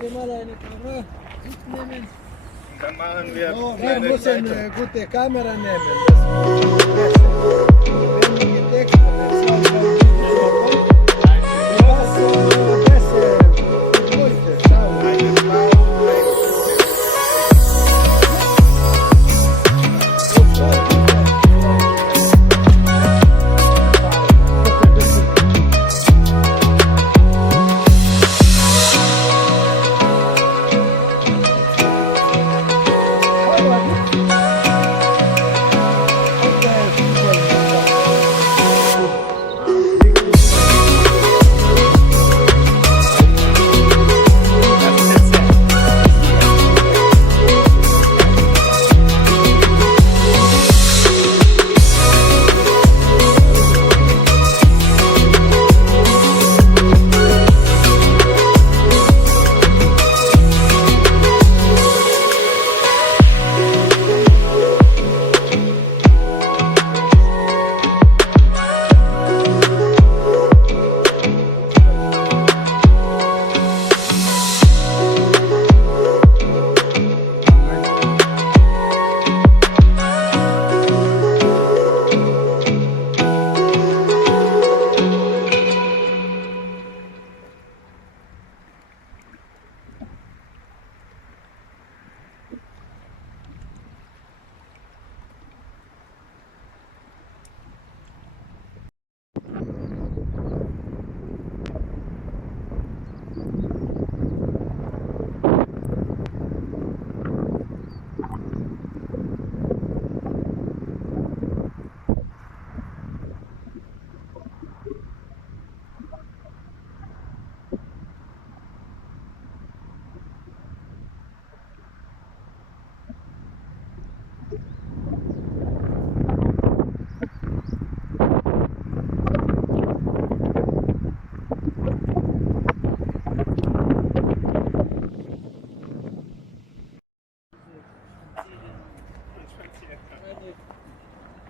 Andere mal eine Kamera mitnehmen. Dann machen wir So, wir kleine müssen Seite. eine gute Kamera nehmen. Das ist besser. Wenn die Texte bezahlt werden, das besser für Leute. Schau. Eine Frau,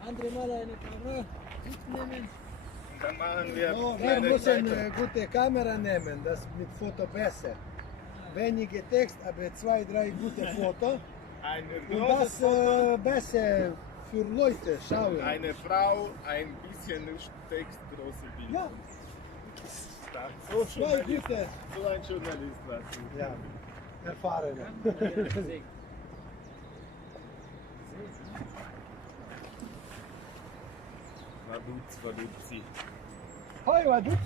Andere mal eine Kamera mitnehmen. dann machen wir So, wir kleine müssen Seite. eine gute Kamera nehmen. Das mit Foto besser. Wenige Text, aber 2, 3 gute Fotos. Ein Und großes das Foto, besser für Leute schauen. eine Frau, ein bisschen Text, große Bilder. Ja, So, zwei gute. so ein Journalist warst du. Ja, erfahrene. Vaduz. Hi, Vaduz.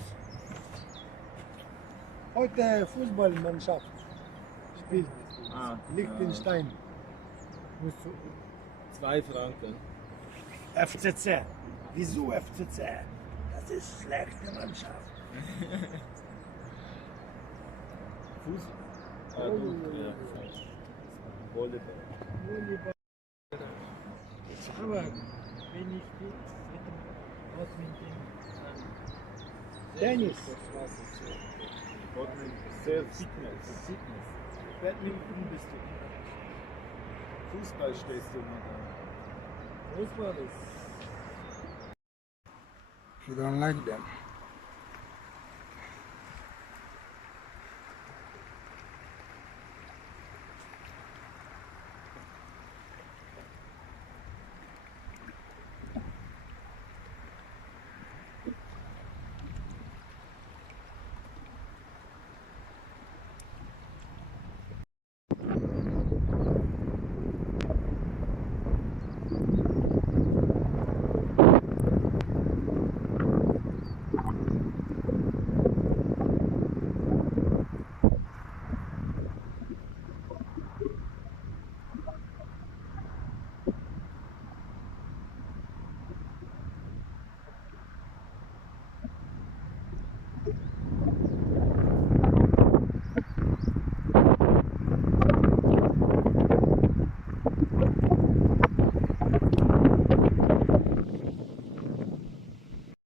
Heute Fußballmannschaft spielt. Liechtenstein. Musst du 2 Franken. FCC. Wieso FCC? Das ist schlechte Mannschaft. Fuß? Ja, Volleyball. Aber wenn ich was mit dem Tennis. Sehr Fitness. Badminton bist du. Fußball stehst du immer da. Fußball ist. You don't like them.